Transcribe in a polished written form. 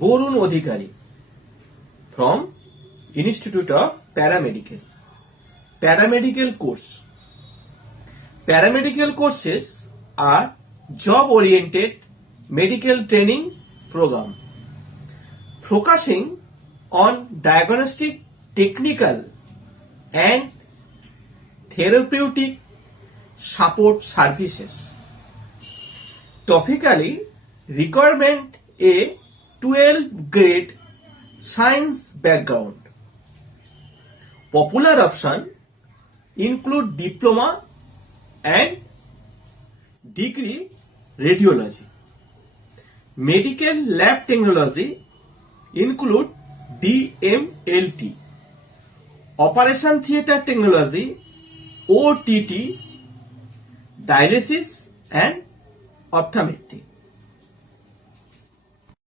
Borun Odhikari from Institute of Paramedical. Paramedical course. Paramedical courses are job-oriented medical training program focusing on diagnostic, technical and therapeutic support services. Topically, requirement a 12th grade science background. Popular option include diploma and degree radiology. Medical lab technology include DMLT. Operation theatre technology OTT, dialysis and optometry.